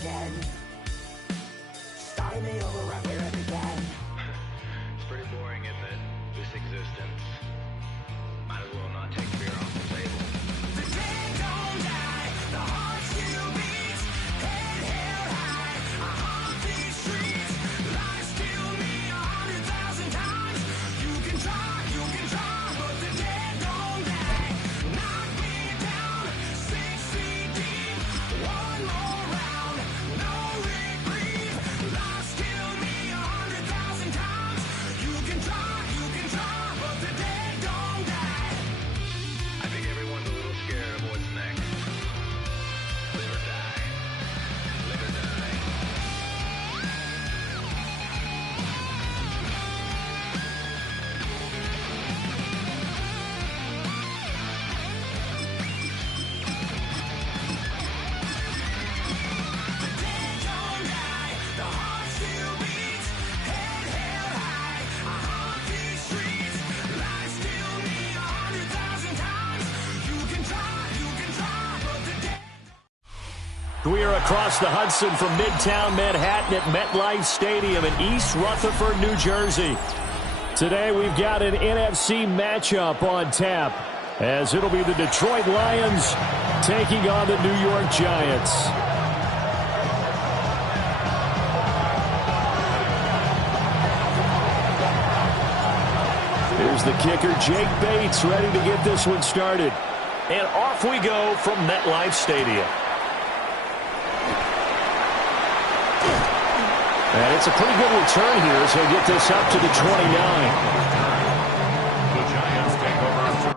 again. Starting me over right where it began. It's pretty boring, isn't it? This existence. Might as well not take fear off the table. The dead don't die, the heart still beats. Head held high, I haunt these streets. Lies kill me 100,000 times. You can try, but the dead don't die. Knock me down, 6 feet deep. One more round, no reprieve. Lies kill me 100,000 times. You can try, but the dead don't die. I think everyone's a little scared of what's next. Live or die. Live or die. The dead don't die, the heart still beats. Head held high, I haunt these streets. Lies kill me 100,000 times. You can try, but the dead. We are across the Hudson from Midtown Manhattan at MetLife Stadium in East Rutherford, New Jersey. Today we've got an NFC matchup on tap, as it'll be the Detroit Lions taking on the New York Giants. Here's the kicker, Jake Bates, ready to get this one started. And off we go from MetLife Stadium. And it's a pretty good return here as he'll get this up to the 29. The Giants take over.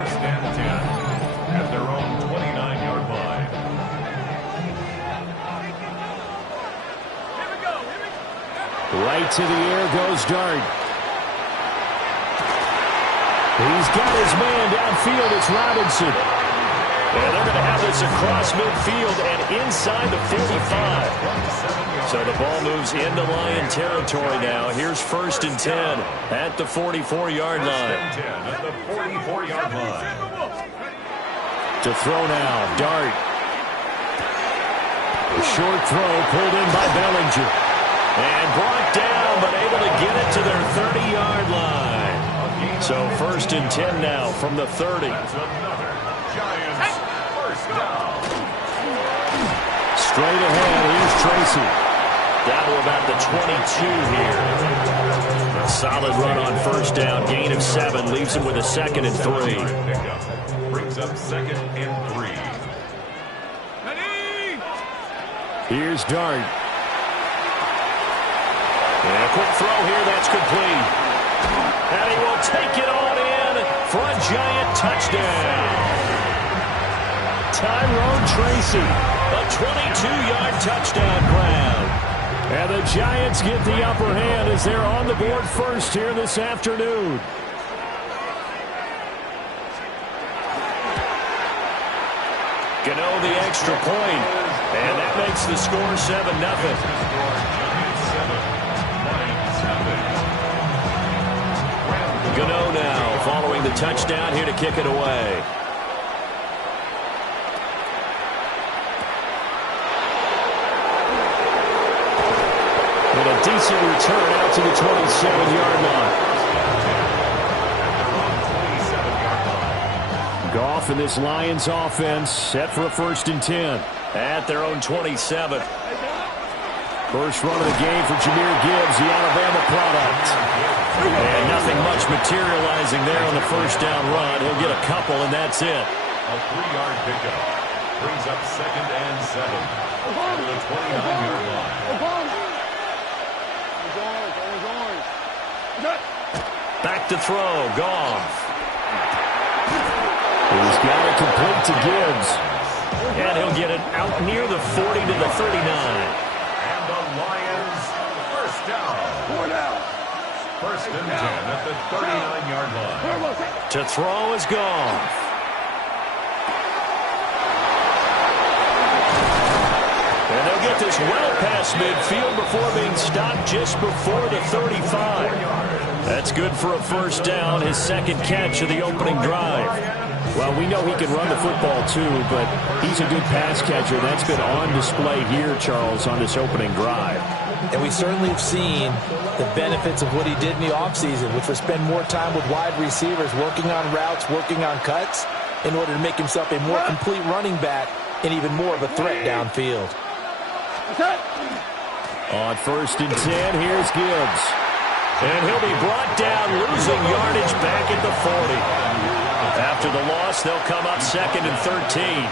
Stand 10 at their own 29-yard line. Right to the air goes Dart. He's got his man downfield. It's Robinson. And they're going to have this across midfield and inside the 45. So the ball moves into Lion territory now. Here's 1st and 10 at the 44-yard line. 10 at the 44-yard line. To throw now, Dart. A short throw pulled in by Bellinger. And brought down, but able to get it to their 30-yard line. So 1st and 10 now from the 30. That's another Giants first down. Straight ahead, here's Tracy. Down to about the 22 here. A solid run on 1st down. Gain of 7 leaves him with a 2nd and 3. Pickup brings up 2nd and 3. Here's Dart. And a quick throw here, that's complete. And he will take it on in for a Giant touchdown. Tyrone Tracy, a 22-yard touchdown grab. And the Giants get the upper hand as they're on the board first here this afternoon. Gano the extra point, and that makes the score 7-0. Gano now following the touchdown here to kick it away. And a decent return out to the 27-yard line. Goff and this Lions offense set for a 1st and 10 at their own 27. First run of the game for Jahmyr Gibbs, the Alabama product. And nothing much materializing there on the first down run. He'll get a couple, and that's it. A 3-yard pickup brings up 2nd and 7 at the 29-yard line. Back to throw, Goff. He's got it complete to Gibbs. And he'll get it out near the 40 to the 39. And the Lions, first down. 1st and 10 at the 39-yard line. To throw is Goff. And they'll get this well past midfield before being stopped just before the 35. That's good for a 1st down, his 2nd catch of the opening drive. Well, we know he can run the football too, but he's a good pass catcher. That's been on display here, Charles, on this opening drive. And we certainly have seen the benefits of what he did in the offseason, which was spend more time with wide receivers, working on routes, working on cuts, in order to make himself a more complete running back and even more of a threat downfield. On 1st and 10, here's Gibbs. And he'll be brought down, losing yardage back at the 40. After the loss, they'll come up 2nd and 13.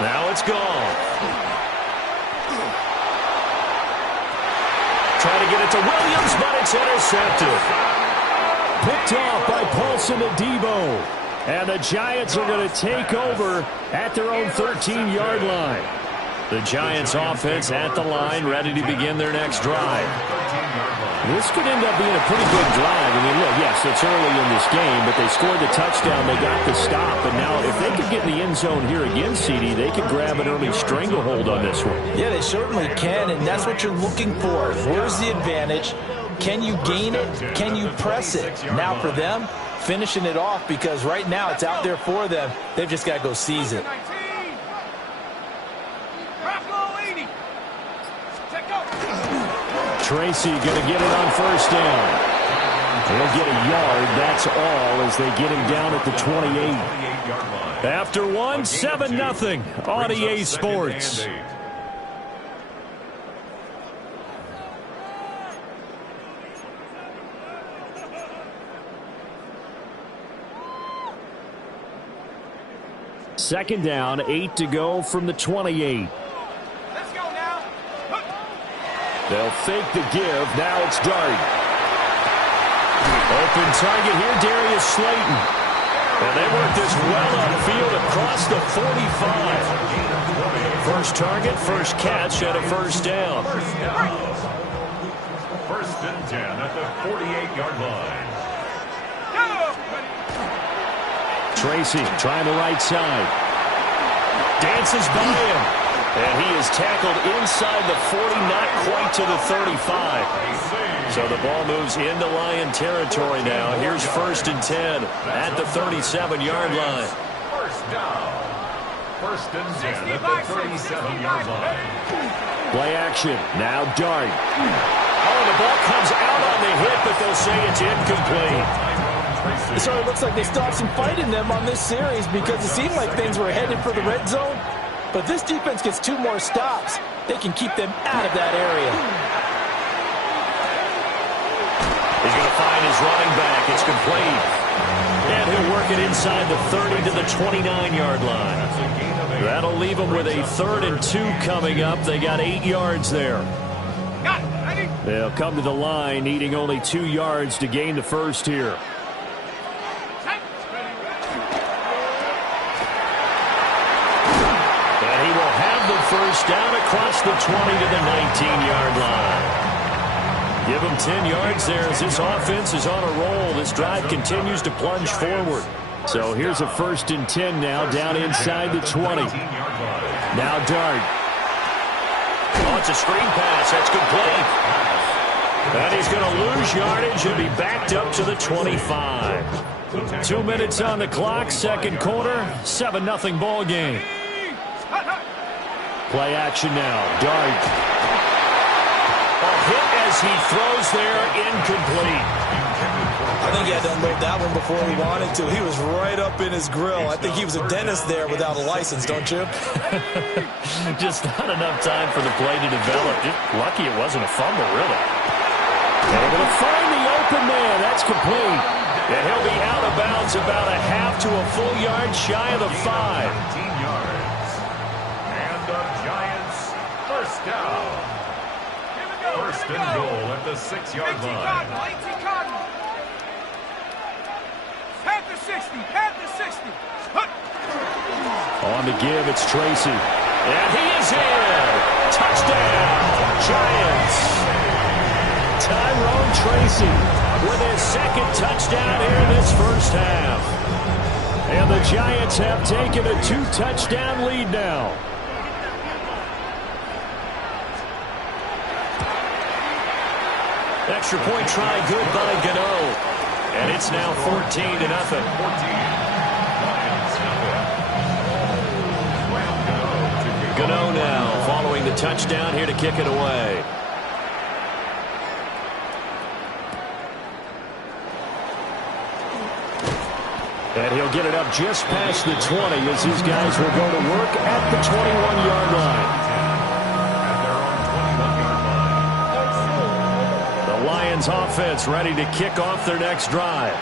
Now it's gone. Trying to get it to Williams, but it's intercepted. Picked off by Paulson Adebo. And the Giants are going to take over at their own 13-yard line. The Giants offense at the line, ready to begin their next drive. This could end up being a pretty good drive. I mean, look, yes, it's early in this game, but they scored the touchdown. They got the stop. And now if they could get in the end zone here again, CD, they could grab an early stranglehold on this one. Yeah, they certainly can, and that's what you're looking for. Where's the advantage? Can you gain it? Can you press it? Now for them, finishing it off, because right now it's out there for them. They've just got to go seize it. Tracy going to get it on 1st down. He'll get a yard, that's all, as they get him down at the 28. After one, 7-0 on EA Sports. Second down, 8 to go from the 28. They'll fake the give. Now it's Dart. Open target here, Darius Slayton. And they work this well upfield across the 45. First target, first catch, and a 1st down. 1st and 10 at the 48-yard line. Tracy trying the right side. Dances by him. And he is tackled inside the 40, not quite to the 35. So the ball moves into Lion territory now. Here's 1st and 10 at the 37-yard line. 1st down. 1st and 10 at the 37-yard line. Play action. Now Dart. Oh, the ball comes out on the hit, but they'll say it's incomplete. So it looks like they still have some fight in them on this series, because it seemed like things were headed for the red zone. But this defense gets 2 more stops. They can keep them out of that area. He's going to find his running back. It's complete. And he'll work it inside the 30 to the 29-yard line. That'll leave them with a 3rd and 2 coming up. They got 8 yards there. They'll come to the line needing only 2 yards to gain the first here. First down across the 20 to the 19-yard line. Give them 10 yards there as this offense is on a roll. This drive continues to plunge forward. So here's a 1st and 10 now down inside the 20. Now Dart. Oh, it's a screen pass. That's complete. And he's going to lose yardage and be backed up to the 25. 2 minutes on the clock, 2nd quarter, 7-0 ball game. Play action now. Dart. A hit as he throws there, incomplete. I think he had to unload that one before he wanted to. He was right up in his grill. I think he was a dentist there without a license, don't you? Just not enough time for the play to develop. Just lucky it wasn't a fumble, really. Able to find the open man. That's complete. And he'll be out of bounds about a half to a full yard shy of the 5. 19 yards. And the Giants first down. First and goal at the 6-yard line. 18 Cardinal. Panther 60. Panther 60. On the give, it's Tracy. And he is in. Touchdown, Giants. Tyrone Tracy with his second touchdown here in this first half. And the Giants have taken a 2-touchdown lead now. Extra point try good by Gano. And it's now 14-0. 14. Lions Gano now following the touchdown here to kick it away. And he'll get it up just past the 20 as these guys will go to work at the 21-yard line. The Lions offense ready to kick off their next drive.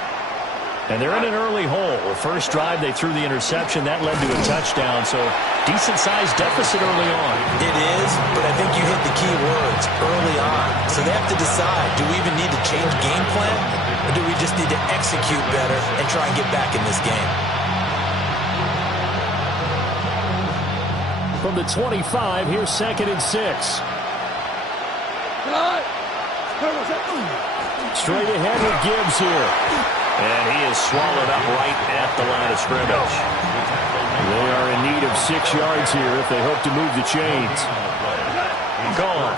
And they're in an early hole. The first drive, they threw the interception. That led to a touchdown, so decent-sized deficit early on. It is, but I think you hit the key words early on. So they have to decide, do we even need to change game plan, or do we just need to execute better and try and get back in this game? From the 25, here's 2nd and 6. Straight ahead with Gibbs here. And he is swallowed up right at the line of scrimmage. They are in need of 6 yards here if they hope to move the chains. Gone.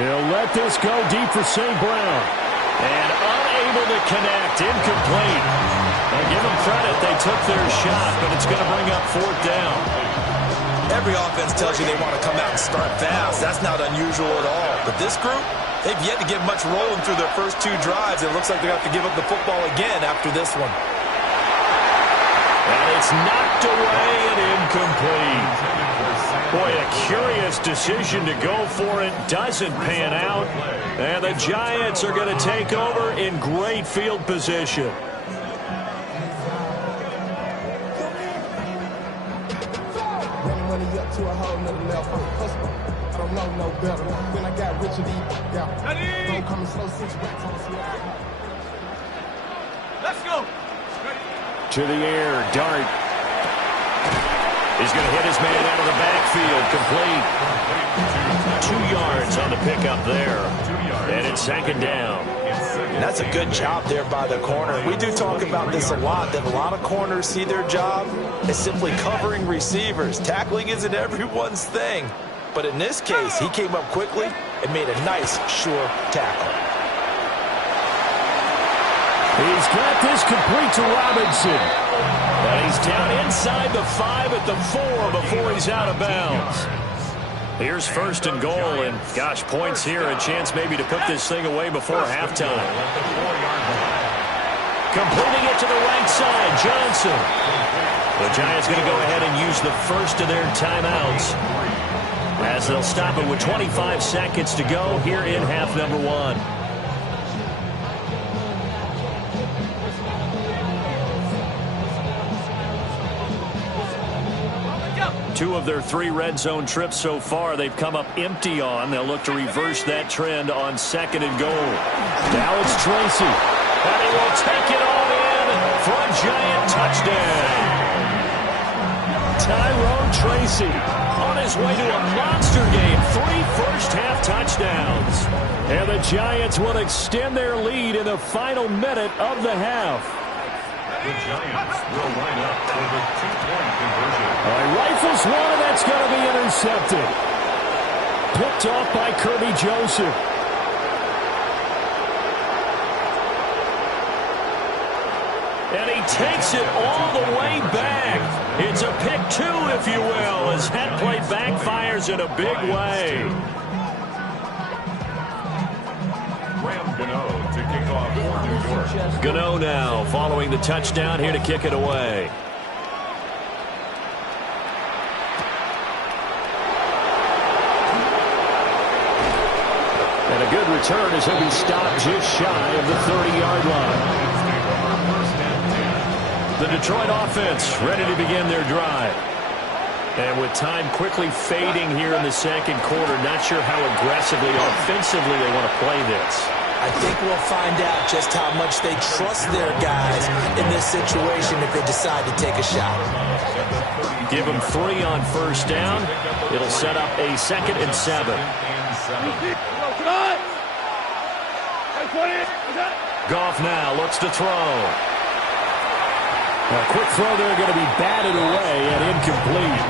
He'll let this go deep for St. Brown. And unable to connect. Incomplete. And give them credit. They took their shot, but it's going to bring up 4th down. Every offense tells you they want to come out and start fast. That's not unusual at all. But this group, they've yet to get much rolling through their first 2 drives. It looks like they're going to have to give up the football again after this one. And it's knocked away and incomplete. Boy, a curious decision to go for it. Doesn't pan out. And the Giants are going to take over in great field position. To a whole nother level. I don't know no better. When I got rich and don't come slow 6 racks on the Let's go. To the air, Dart. He's going to hit his man out of the backfield. Complete. 2 yards on the pickup there. And it's 2nd down. That's a good job there by the corner. We do talk about this a lot, that a lot of corners see their job as simply covering receivers. Tackling isn't everyone's thing. But in this case, he came up quickly and made a nice, sure tackle. He's got this complete to Robinson. And he's down inside the 5 at the 4 before he's out of bounds. Here's 1st and goal, and gosh, points here, a chance maybe to put this thing away before halftime. Completing it to the right side, Johnson. The Giants going to go ahead and use the first of their timeouts as they'll stop it with 25 seconds to go here in half number 1. Two of their 3 red zone trips so far they've come up empty on. They'll look to reverse that trend on 2nd and goal. Now it's Tracy. And he will take it all in for a Giant touchdown. Tyrone Tracy on his way to a monster game. 3 first-half touchdowns. And the Giants will extend their lead in the final minute of the half. The Giants will line up for the 2-point conversion. All right, rifles one, and that's going to be intercepted. Picked off by Kirby Joseph. And he takes it all the way back. It's a pick 2, if you will, as that play backfires in a big way. Gano to kick off for New York. Gano now following the touchdown here to kick it away. And a good return as he'll be stopped just shy of the 30-yard line. The Detroit offense ready to begin their drive. And with time quickly fading here in the second quarter, not sure how aggressively or offensively they want to play this. I think we'll find out just how much they trust their guys in this situation if they decide to take a shot. Give them 3 on first down. It'll set up a 2nd and 7. Goff now looks to throw. A quick throw there going to be batted away and incomplete.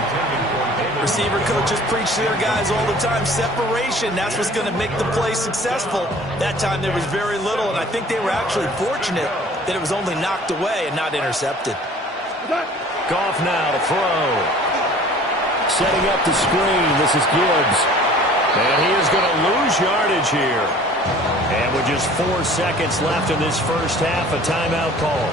Receiver coaches preach to their guys all the time. Separation, that's what's going to make the play successful. That time there was very little, and I think they were actually fortunate that it was only knocked away and not intercepted. Goff now to throw. Setting up the screen. This is Gibbs. And he is going to lose yardage here. And with just 4 seconds left in this first half, a timeout call.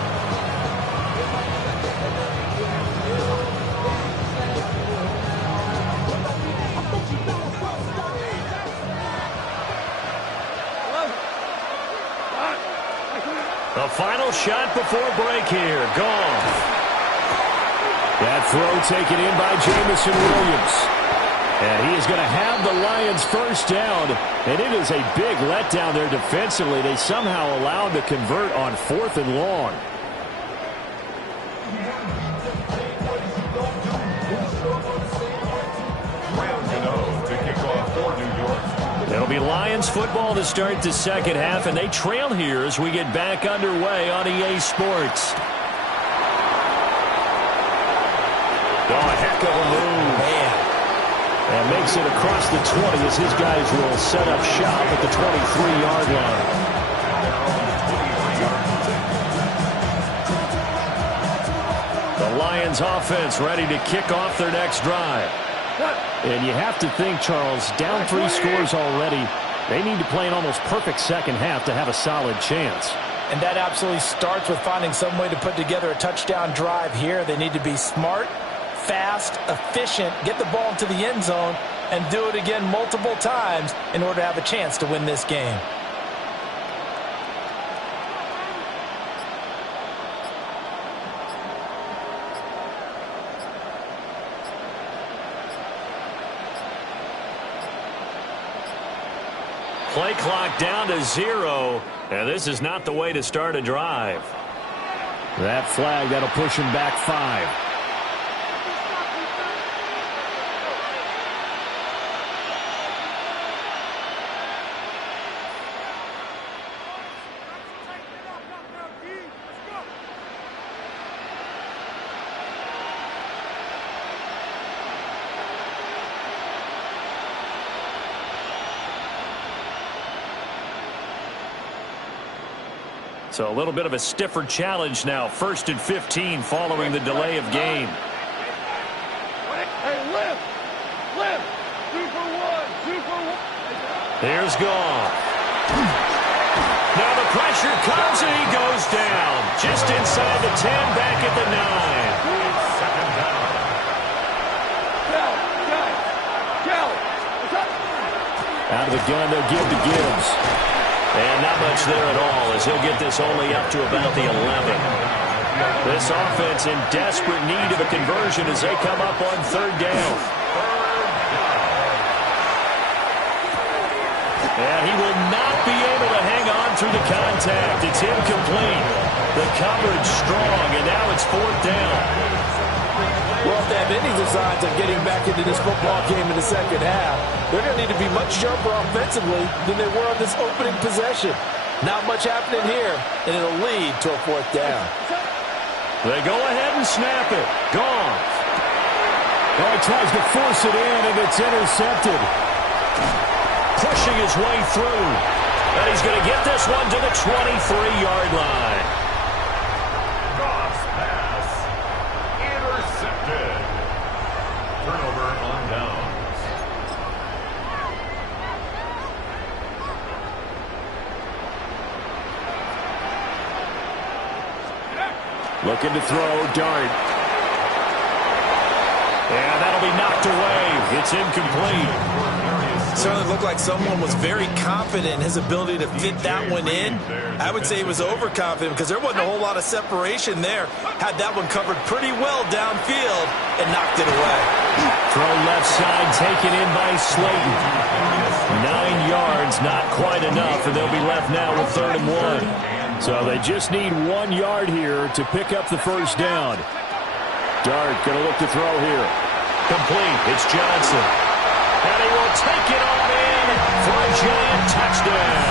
The final shot before break here. Gone. That throw taken in by Jamison Williams. And he is going to have the Lions first down. And it is a big letdown there defensively. They somehow allow him to convert on 4th and long. It'll be Lions football to start the second half, and they trail here as we get back underway on EA Sports. Oh, a heck of a move. Man. And makes it across the 20 as his guys will set up shop at the 23-yard line. The Lions offense ready to kick off their next drive. And you have to think, Charles, down 3 scores already. They need to play an almost perfect second half to have a solid chance. And that absolutely starts with finding some way to put together a touchdown drive here. They need to be smart, fast, efficient, get the ball into the end zone, and do it again multiple times in order to have a chance to win this game. Play clock down to 0, and this is not the way to start a drive. That flag, that'll push him back 5. So a little bit of a stiffer challenge now. 1st and 15 following the delay of game. Here's Goff. Now the pressure comes and he goes down. Just inside the 10, back at the 9. Out of the gun, they'll give to Gibbs. And not much there at all as he'll get this only up to about the 11. This offense in desperate need of a conversion as they come up on 3rd down. And he will not be able to hang on through the contact. It's incomplete. The coverage strong, and now it's 4th down. Well, if they have any designs of getting back into this football game in the second half, they're going to need to be much sharper offensively than they were on this opening possession. Not much happening here, and it'll lead to a 4th down. They go ahead and snap it. Gone. Oh, he tries to force it in, and it's intercepted. Pushing his way through. And he's going to get this one to the 23-yard line. Goff's pass intercepted. Turnover on downs. Looking to throw, dart. And that'll be knocked away. It's incomplete. Certainly looked like someone was very confident in his ability to fit that one in. I would say he was overconfident because there wasn't a whole lot of separation there. Had that one covered pretty well downfield and knocked it away. Throw left side, taken in by Slayton. 9 yards, not quite enough, and they'll be left now with 3rd and 1. So they just need 1 yard here to pick up the first down. Dart going to look to throw here. Complete. It's Johnson. And he will take it on in for a giant touchdown.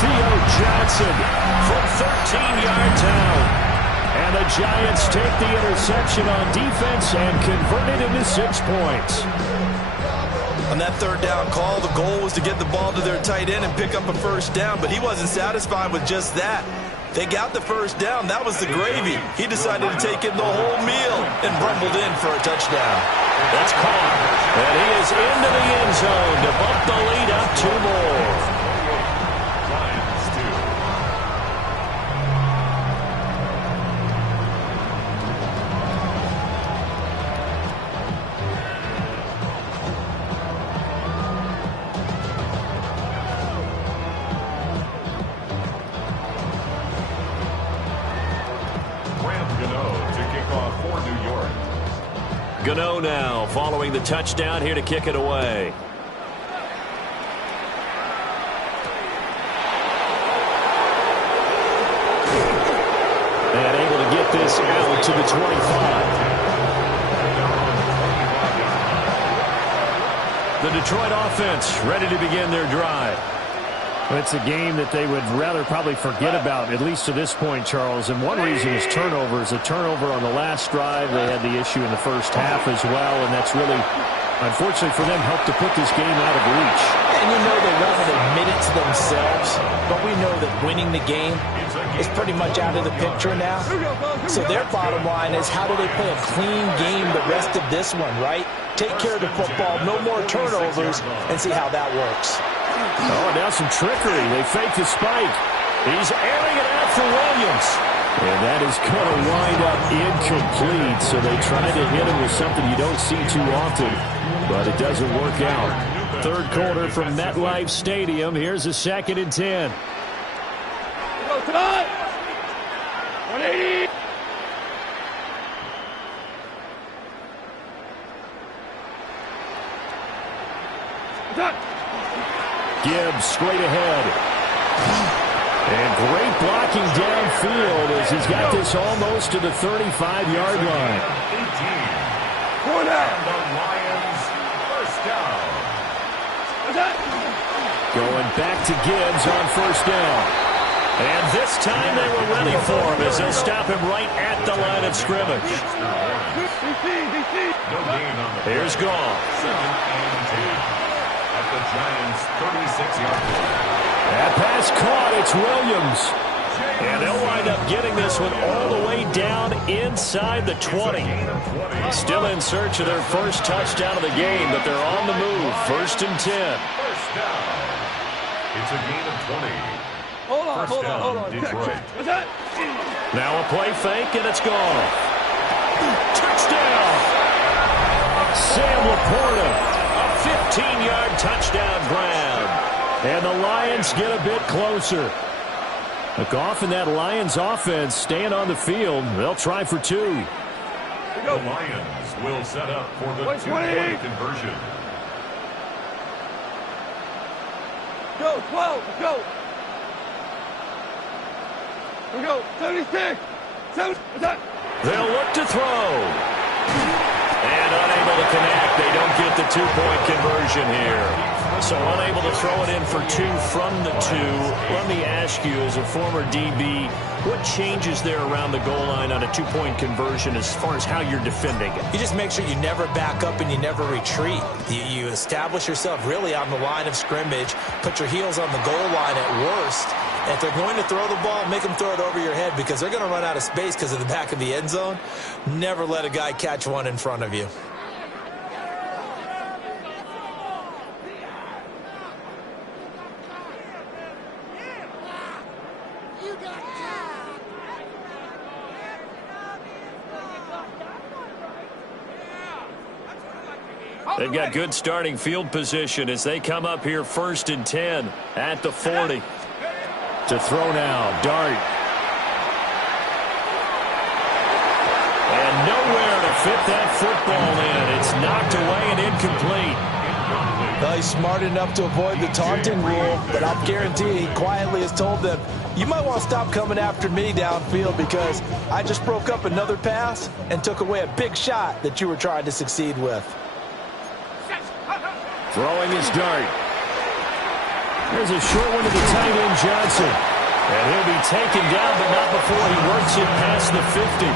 Theo Johnson from 13 yards out. And the Giants take the interception on defense and convert it into 6 points. On that 3rd down call, the goal was to get the ball to their tight end and pick up a first down, but he wasn't satisfied with just that. They got the first down. That was the gravy. He decided to take in the whole meal and rumbled in for a touchdown. That's caught. And he is into the end zone to bump the lead up 2 more. Gano now following the touchdown here to kick it away. And able to get this out to the 25. The Detroit offense ready to begin their drive. It's a game that they would rather probably forget about, at least to this point, Charles. And one reason is turnovers. A turnover on the last drive. They had the issue in the first half as well, and that's really, unfortunately for them, helped to put this game out of reach. And you know they won't admit it to themselves, but we know that winning the game is pretty much out of the picture now. So their bottom line is, how do they play a clean game the rest of this one, right? Take care of the football, no more turnovers, and see how that works. Oh, now some trickery. They fake the spike. He's airing it out for Williams. And that is going to wind up incomplete. So they tried to hit him with something you don't see too often, but it doesn't work out. 3rd quarter from MetLife Stadium. Here's a 2nd and 10. Go tonight. 180. Gibbs straight ahead. And great blocking downfield as he's got this almost to the 35-yard line. 18. And the Lions first down. Going back to Gibbs on first down. And this time they were ready for him as they'll stop him right at the line of scrimmage. No gain on the Here's Goff. 2nd and 10. At the Giants' 36-yard line. That pass caught. It's Williams. And they'll wind up getting this one all the way down inside the 20. Still in search of their first touchdown of the game, but they're on the move. 1st and 10. First down. It's a gain of 20. First down, Detroit. Now a play fake, and it's gone. Touchdown! Sam Laporta. 15-yard touchdown grab. And the Lions get a bit closer. Goff and that Lions offense staying on the field. They'll try for 2. The Lions will set up for the 2-point conversion. Go, 12, go. We go, 76. 7, They'll look to throw. And unable to connect. They don't get the 2-point conversion here. So unable to throw it in for 2 from the 2. Let me ask you, as a former DB, what changes there around the goal line on a 2-point conversion as far as how you're defending it? You just make sure you never back up and you never retreat. You establish yourself really on the line of scrimmage, put your heels on the goal line at worst. And if they're going to throw the ball, make them throw it over your head because they're going to run out of space because of the back of the end zone. Never let a guy catch one in front of you. They've got good starting field position as they come up here 1st and 10 at the 40. To throw now, Dart. And nowhere to fit that football in. It's knocked away and incomplete. Well, he's smart enough to avoid the taunting rule, but I'll guarantee he quietly has told them, you might want to stop coming after me downfield because I just broke up another pass and took away a big shot that you were trying to succeed with. Throwing his Dart. There's a short one to the tight end, Johnson. And he'll be taken down, but not before he works it past the 50.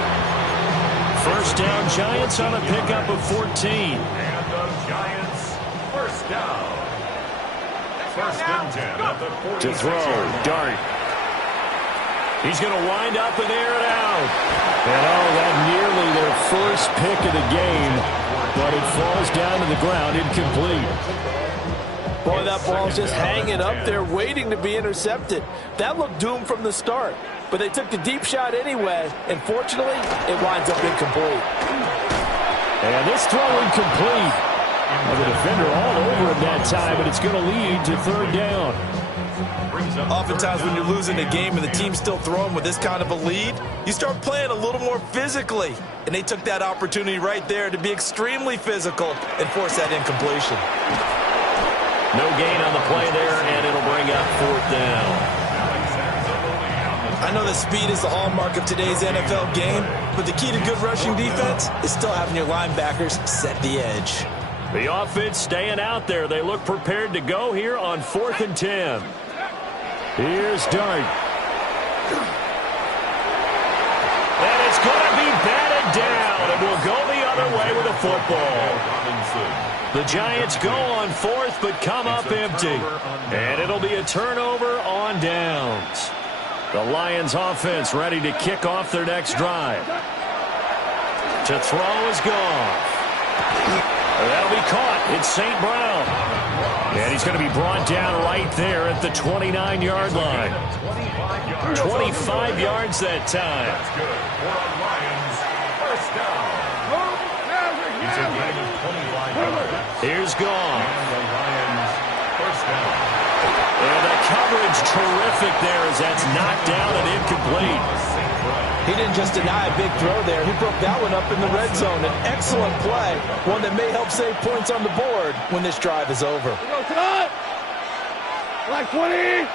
First down, Giants on a pickup of 14. And the Giants, first down. First and 10 at the 46. To throw, Dart. He's going to wind up and air it out. And that nearly their first pick of the game, but it falls down to the ground incomplete. Boy, that ball's just hanging up there waiting to be intercepted. That looked doomed from the start, but they took the deep shot anyway, and fortunately, it winds up incomplete. And this throw incomplete. The defender all over him that time, but it's going to lead to 3rd down. Oftentimes when you're losing a game and the team's still throwing with this kind of a lead, you start playing a little more physically. And they took that opportunity right there to be extremely physical and force that incompletion. No gain on the play there, and it'll bring up 4th down. I know that speed is the hallmark of today's NFL game, but the key to good rushing defense is still having your linebackers set the edge. The offense staying out there. They look prepared to go here on 4th and 10. Here's Dart. And it's going to be batted down, and will go the other way with a football. The Giants go on 4th, but come up empty. And it'll be a turnover on downs. The Lions offense ready to kick off their next drive. To throw is gone. That'll be caught. It's St. Brown. And he's going to be brought down right there at the 29-yard line. 25 yards that time. That's good for the Lions, first down. It's a gain of 25 yards. Here's gone. And the Lions, first down. And the coverage terrific there as that's knocked down and incomplete. He didn't just deny a big throw there. He broke that one up in the red zone. An excellent play, one that may help save points on the board when this drive is over. Like 20.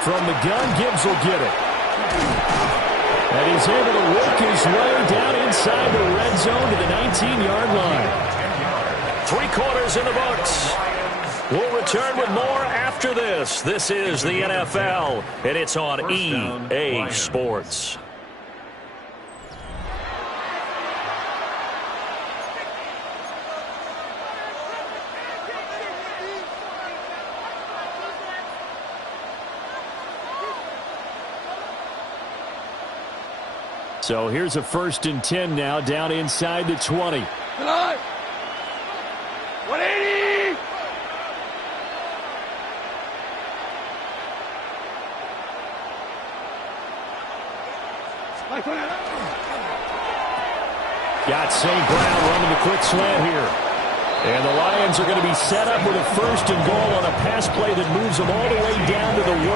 From the gun, Gibbs will get it. And he's able to work his way down inside the red zone to the 19-yard line. 3 quarters in the books. We'll return with more after this. This is the NFL, and it's on EA Sports. So here's a 1st and 10 now down inside the 20. 180. Got St. Brown running the quick slant here. And the Lions are going to be set up with a 1st and goal on a pass play that moves them all the way down to the 1.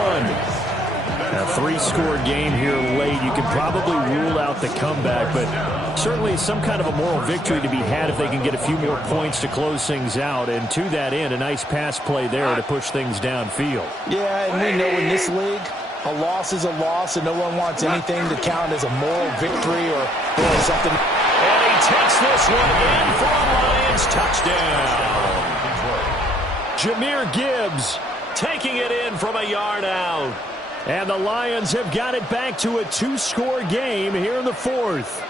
A 3-score game here late. You can probably rule out the comeback, but certainly some kind of a moral victory to be had if they can get a few more points to close things out. And to that end, a nice pass play there to push things downfield. Yeah, and we know in this league, a loss is a loss, and no one wants anything to count as a moral victory or something. And he takes this one in for a Lions touchdown. Jahmyr Gibbs taking it in from a yard out. And the Lions have got it back to a 2-score game here in the 4th.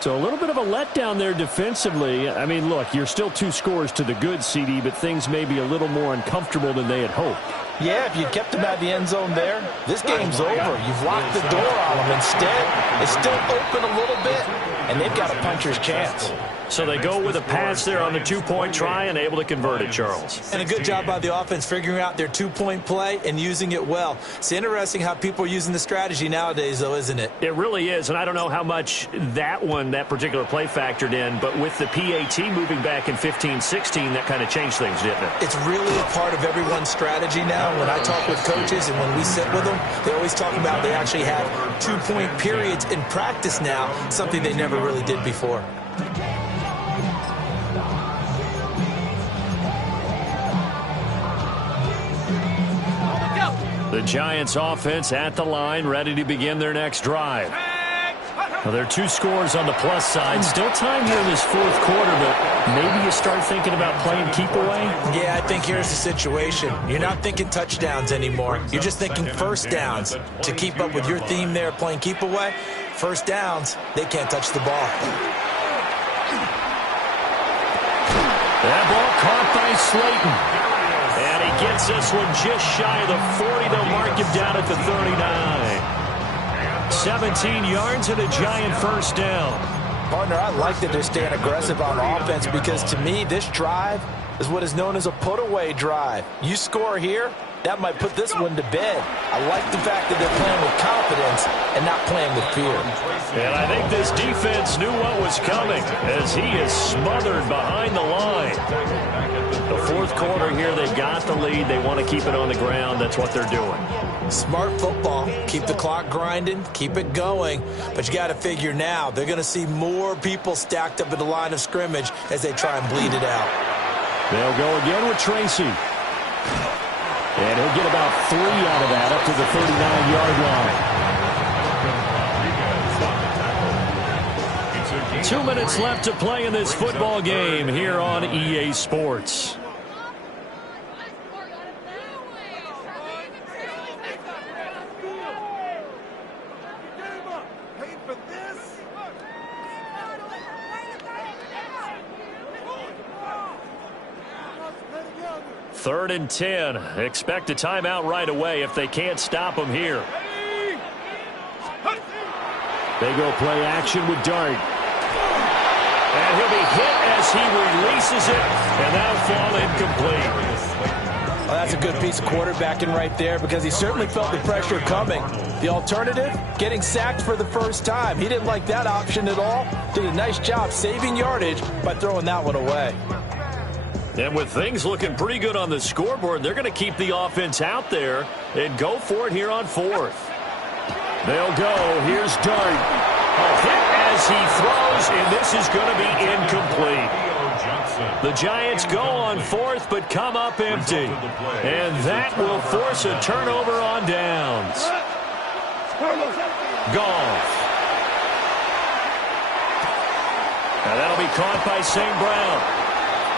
So a little bit of a letdown there defensively. I mean, look, you're still 2 scores to the good, CD, but things may be a little more uncomfortable than they had hoped. Yeah, if you kept him out of the end zone there, this game's over. You've locked the door on him. Instead, it's still open a little bit, and they've got a puncher's chance. So they go with a pass there on the two-point try and able to convert it, Charles. And a good job by the offense figuring out their two-point play and using it well. It's interesting how people are using the strategy nowadays, though, isn't it? It really is, and I don't know how much that particular play factored in, but with the PAT moving back in 15-16, that kind of changed things, didn't it? It's really a part of everyone's strategy now. When I talk with coaches and when we sit with them, they always talk about they actually have two-point periods in practice now, something they never really did before. The Giants offense at the line, ready to begin their next drive. Well, there are 2 scores on the plus side. Still time here in this fourth quarter, but maybe you start thinking about playing keep away? Yeah, I think here's the situation. You're not thinking touchdowns anymore. You're just thinking first downs. To keep up with your theme there, playing keep away, first downs, they can't touch the ball. That ball caught by Slayton. And he gets this one just shy of the 40. They'll mark him down at the 39. 17 yards and a Giant first down. Partner, I like that they're staying aggressive on offense because to me, this drive is what is known as a put-away drive. You score here, that might put this one to bed. I like the fact that they're playing with confidence and not playing with fear. And I think this defense knew what was coming as he is smothered behind the line. The fourth quarter here, they've got the lead. They want to keep it on the ground. That's what they're doing. Smart football. Keep the clock grinding. Keep it going. But you got to figure now, they're going to see more people stacked up at the line of scrimmage as they try and bleed it out. They'll go again with Tracy. And he'll get about 3 out of that up to the 39-yard line. 2 minutes left to play in this football game here on EA Sports. Third and 10. Expect a timeout right away if they can't stop them here. They go play action with Dart. And he'll be hit as he releases it, and that'll fall incomplete. Well, that's a good piece of quarterbacking right there because he certainly felt the pressure coming. The alternative, getting sacked for the first time. He didn't like that option at all. Did a nice job saving yardage by throwing that one away. And with things looking pretty good on the scoreboard, they're going to keep the offense out there and go for it here on fourth. They'll go. Here's Dart. A hit as he throws, and this is going to be incomplete. The Giants go on fourth, but come up empty. And that will force a turnover on downs. Goff. And that'll be caught by St. Brown.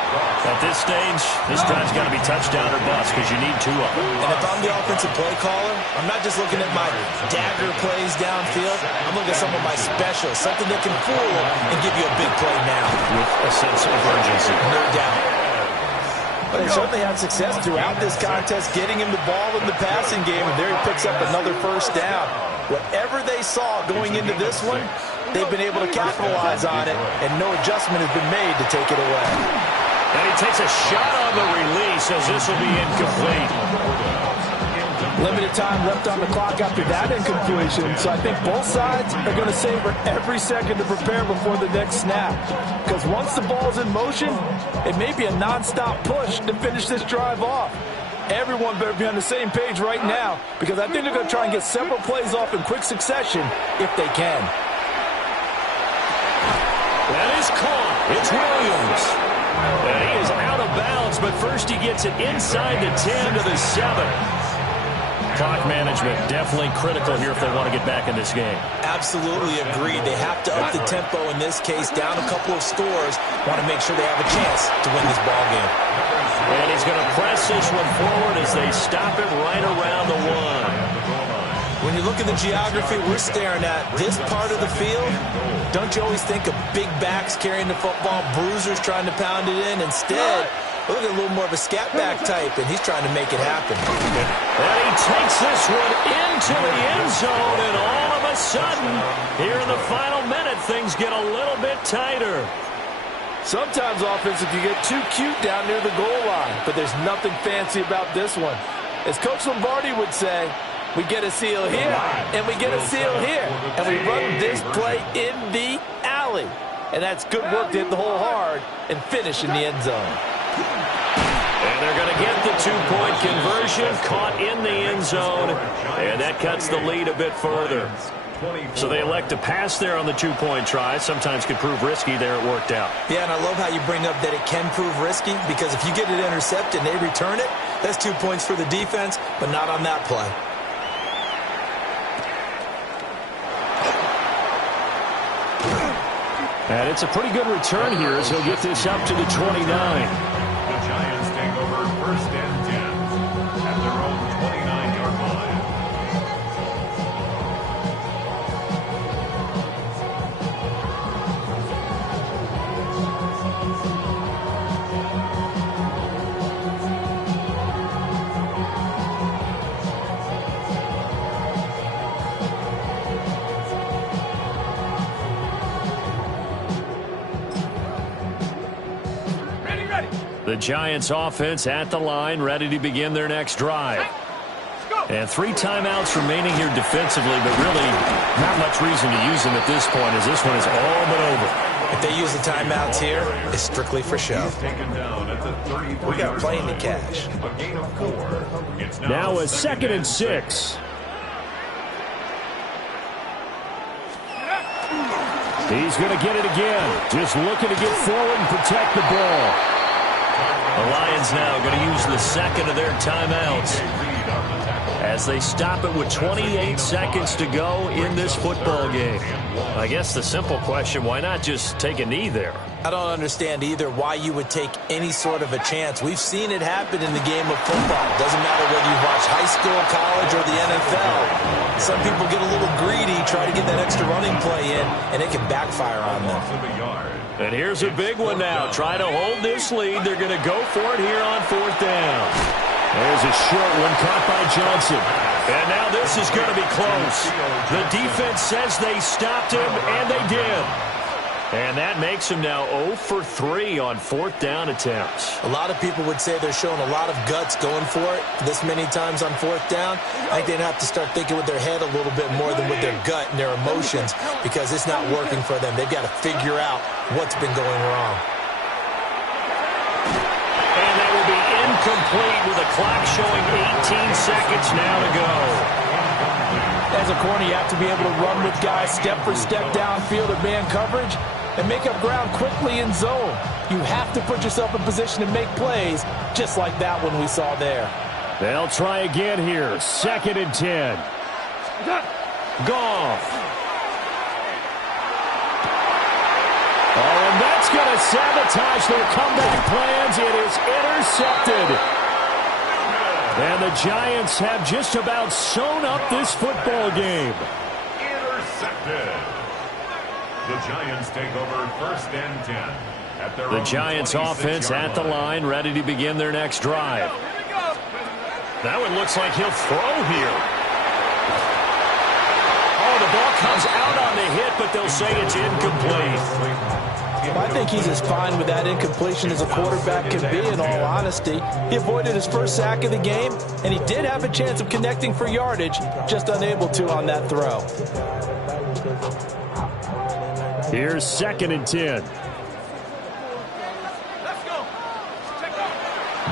At this stage, this drive's got to be touchdown or bust because you need 2 of them. And if I'm the offensive play caller, I'm not just looking at my dagger plays downfield. I'm looking at some of my specials, something that can fool them and give you a big play now. With a sense of urgency. No doubt. But they certainly had success throughout this contest, getting him the ball in the passing game, and there he picks up another first down. Whatever they saw going into this one, they've been able to capitalize on it, and no adjustment has been made to take it away. And he takes a shot on the release as this will be incomplete. Limited time left on the clock after that incompletion, so I think both sides are going to savor every second to prepare before the next snap. Because once the ball's in motion, it may be a nonstop push to finish this drive off. Everyone better be on the same page right now, because I think they're going to try and get several plays off in quick succession if they can. That is caught. It's Williams. And he is out of bounds, but first he gets it inside the 10 to the 7. Clock management definitely critical here if they want to get back in this game. Absolutely agreed. They have to up the tempo in this case, down a couple of scores. Want to make sure they have a chance to win this ball game. And he's going to press this one forward as they stop him right around the 1. When you look at the geography we're staring at, this part of the field, don't you always think of big backs carrying the football, bruisers trying to pound it in? Instead, Look at a little more of a scat back type, and he's trying to make it happen. And he takes this one into the end zone, and all of a sudden, here in the final minute, things get a little bit tighter. Sometimes offensive can get too cute down near the goal line, but there's nothing fancy about this one. As Coach Lombardi would say, we get a seal here, and we get a seal here, and we run this play in the alley. And that's good work to hit the hole hard and finish in the end zone. And they're going to get the two-point conversion, caught in the end zone, and that cuts the lead a bit further. So they elect to pass there on the two-point try. Sometimes could prove risky. There it worked out. Yeah, and I love how you bring up that it can prove risky, because if you get it intercepted and they return it, that's 2 points for the defense, but not on that play. And it's a pretty good return here as he'll get this up to the 29. The Giants take over first and 10 at their own 29-yard line. The Giants offense at the line, ready to begin their next drive. And 3 timeouts remaining here defensively, but really not much reason to use them at this point, as this one is all but over. If they use the timeouts here, it's strictly for show. We got plenty to cash. A gain of 4. It's Now a 2nd and 6. He's going to get it again. Just looking to get forward and protect the ball. The Lions now going to use the second of their timeouts as they stop it with 28 seconds to go in this football game. I guess the simple question, why not just take a knee there? I don't understand either why you would take any sort of a chance. We've seen it happen in the game of football. Doesn't matter whether you watch high school, college, or the NFL. Some people get a little greedy, try to get that extra running play in, and it can backfire on them. And here's a big one now. Try to hold this lead. They're going to go for it here on 4th down. There's a short one caught by Johnson. And now this is going to be close. The defense says they stopped him, and they did. And that makes him now 0 for 3 on 4th down attempts. A lot of people would say they're showing a lot of guts going for it this many times on 4th down. I think they'd have to start thinking with their head a little bit more than with their gut and their emotions, because it's not working for them. They've got to figure out what's been going wrong. And that will be incomplete with the clock showing 18 seconds now to go. As a corner, you have to be able to run with guys step for step downfield in man coverage and make up ground quickly in zone. You have to put yourself in position to make plays, just like that one we saw there. They'll try again here. 2nd and 10. Goff. Oh, and that's going to sabotage their comeback plans. It is intercepted. And the Giants have just about sewn up this football game. Intercepted. The Giants take over first and 10 at their The Giants offense at the line, ready to begin their next drive. That one looks like he'll throw here. Oh, the ball comes out on the hit, but they'll say it's incomplete. I think he's as fine with that incompletion as a quarterback can be, in all honesty. He avoided his first sack of the game, and he did have a chance of connecting for yardage, just unable to on that throw. Here's 2nd and 10.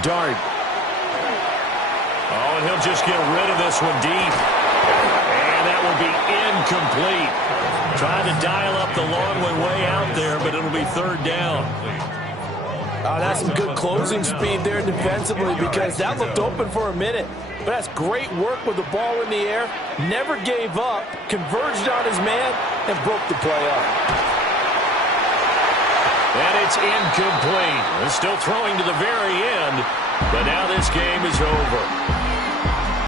Dart. Oh, and he'll just get rid of this one deep. And that will be incomplete. Trying to dial up the long way out there, but it'll be 3rd down. That's some good closing speed there defensively, because that looked open for a minute. But that's great work with the ball in the air. Never gave up, converged on his man, and broke the play up. And it's incomplete. They're still throwing to the very end, but now this game is over.